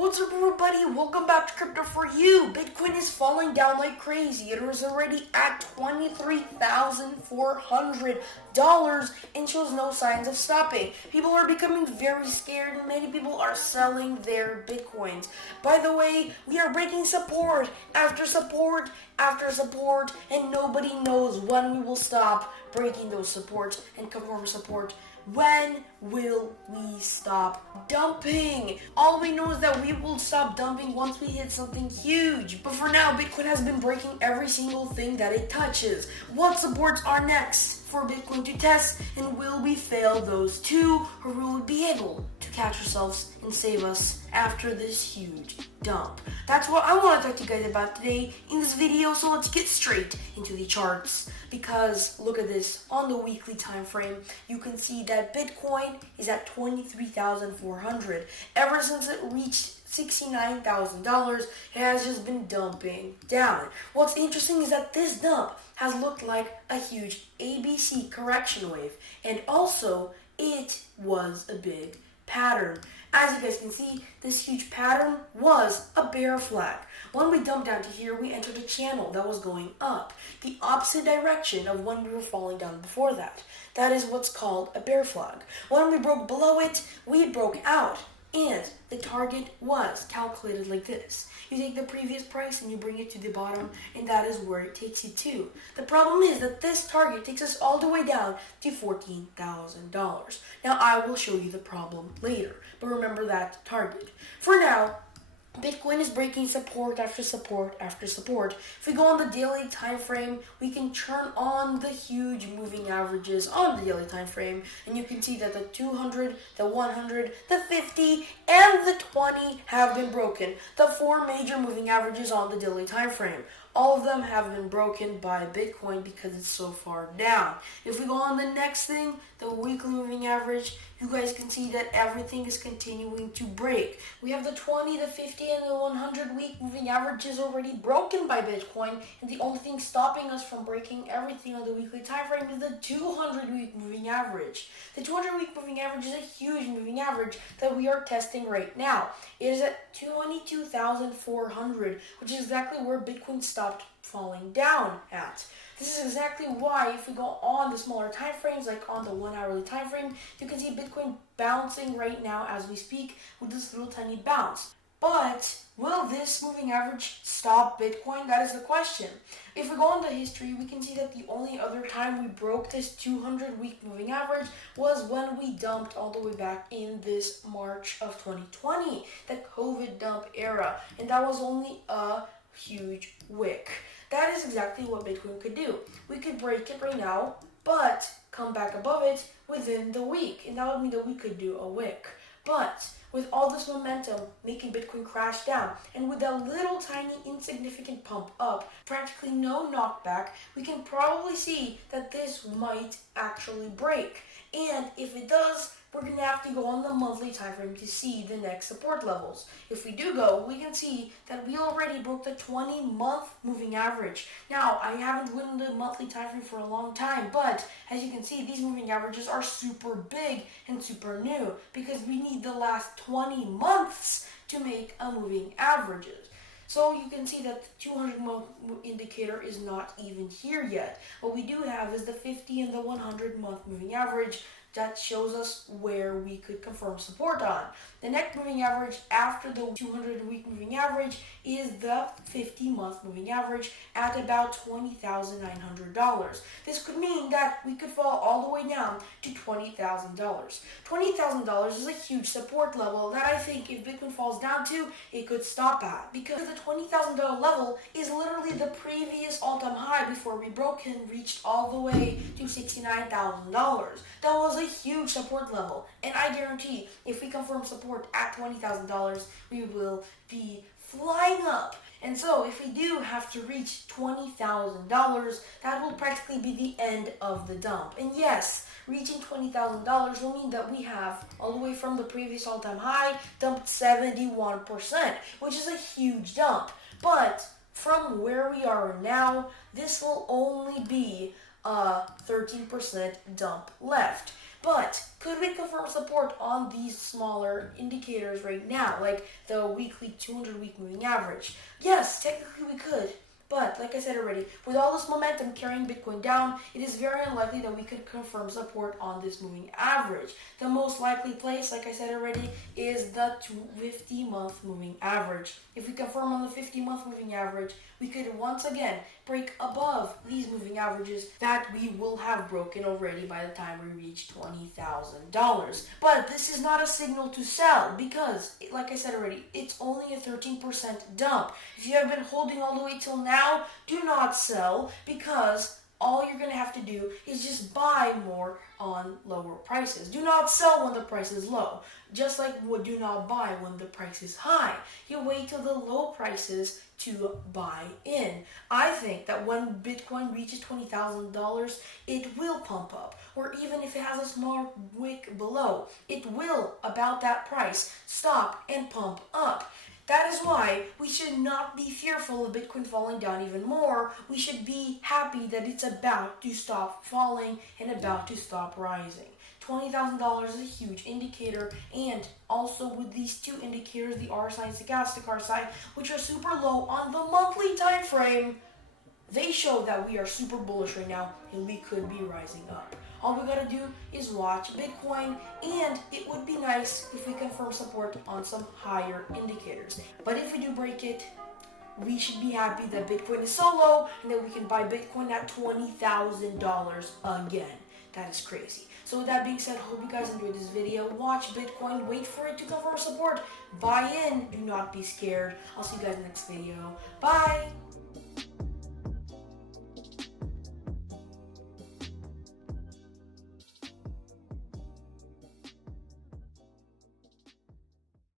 What's up, everybody? Welcome back to Crypto For You. Bitcoin is falling down like crazy. It was already at $23,400 and shows no signs of stopping. People are becoming very scared and many people are selling their Bitcoins. By the way, we are breaking support after support after support, and nobody knows when we will stop breaking those supports and confirm support. When will we stop dumping? All we know is that we will stop dumping once we hit something huge. But for now, Bitcoin has been breaking every single thing that it touches. What supports are next for Bitcoin to test, and will we fail those too, or will we be able to catch ourselves and save us after this huge dump? That's what I want to talk to you guys about today in this video, so let's get straight into the charts. Because look at this, on the weekly time frame, you can see that Bitcoin is at $23,400. Ever since it reached $69,000, it has just been dumping down. What's interesting is that this dump has looked like a huge ABC correction wave, and also it was a big pattern. As you guys can see, this huge pattern was a bear flag. When we dumped down to here, we entered a channel that was going up, the opposite direction of when we were falling down before that. That is what's called a bear flag. When we broke below it, we broke out, and the target was calculated like this. You take the previous price and you bring it to the bottom, and that is where it takes you to. The problem is that this target takes us all the way down to $14,000. Now, I will show you the problem later, but remember that target. For now, Bitcoin is breaking support after support after support. If we go on the daily time frame, we can turn on the huge moving averages on the daily time frame, and you can see that the 200, the 100, the 50, and the 20 have been broken. The four major moving averages on the daily time frame. All of them have been broken by Bitcoin because it's so far down. If we go on the next thing, the weekly moving average, you guys can see that everything is continuing to break. We have the 20, the 50, and the 100 week moving averages already broken by Bitcoin, and the only thing stopping us from breaking everything on the weekly time frame is the 200 week moving average. The 200 week moving average is a huge moving average that we are testing right now. It is at 22,400, which is exactly where Bitcoin stopped falling down at. This is exactly why, if we go on the smaller time frames, like on the 1 hourly time frame, you can see Bitcoin bouncing right now as we speak with this little tiny bounce. But will this moving average stop Bitcoin? That is the question. If we go on the history, we can see that the only other time we broke this 200 week moving average was when we dumped all the way back in this March of 2020, the COVID dump era, and that was only a huge wick. That is exactly what Bitcoin could do. We could break it right now, but come back above it within the week, and that would mean that we could do a wick. But with all this momentum making Bitcoin crash down, and with that little tiny insignificant pump up, practically no knockback, we can probably see that this might actually break. And if it does, we're going to have to go on the monthly time frame to see the next support levels. If we do go, we can see that we already broke the 20-month moving average. Now, I haven't written the monthly time frame for a long time, but as you can see, these moving averages are super big and super new because we need the last 20 months to make a moving averages. So you can see that the 200-month indicator is not even here yet. What we do have is the 50 and the 100-month moving average that shows us where we could confirm support on. The next moving average after the 200-week moving average is the 50-month moving average at about $20,900. This could mean that we could fall all the way down to $20,000. $20,000 is a huge support level that I think if Bitcoin falls down to, it could stop at. Because the $20,000 level is literally the previous all-time high before we broke and reached all the way to $69,000. That was a huge support level, and I guarantee if we confirm support at $20,000, we will be flying up. And so if we do have to reach $20,000, that will practically be the end of the dump. And yes, reaching $20,000 will mean that we have, all the way from the previous all-time high, dumped 71%, which is a huge dump. But from where we are now, this will only be a 13% dump left. But could we confirm support on these smaller indicators right now, like the weekly 200-week moving average? Yes, technically we could. But, like I said already, with all this momentum carrying Bitcoin down, it is very unlikely that we could confirm support on this moving average. The most likely place, like I said already, is the 50-month moving average. If we confirm on the 50-month moving average, we could once again break above these moving averages that we will have broken already by the time we reach $20,000. But this is not a signal to sell because, like I said already, it's only a 13% dump. If you have been holding all the way till now, do not sell because all you're going to have to do is just buy more on lower prices. Do not sell when the price is low. Just like do not buy when the price is high. You wait till the low prices to buy in. I think that when Bitcoin reaches $20,000, it will pump up. Or even if it has a small wick below, it will, about that price, stop and pump up. That is why we should not be fearful of Bitcoin falling down even more. We should be happy that it's about to stop falling and about to stop rising. $20,000 is a huge indicator, and also with these two indicators, the RSI and stochastic RSI, which are super low on the monthly time frame, they show that we are super bullish right now and we could be rising up. All we gotta do is watch Bitcoin, and it would be nice if we confirm support on some higher indicators. But if we do break it, we should be happy that Bitcoin is so low and that we can buy Bitcoin at $20,000 again. That is crazy. So with that being said, I hope you guys enjoyed this video. Watch Bitcoin, wait for it to confirm support, buy in, do not be scared. I'll see you guys in the next video. Bye!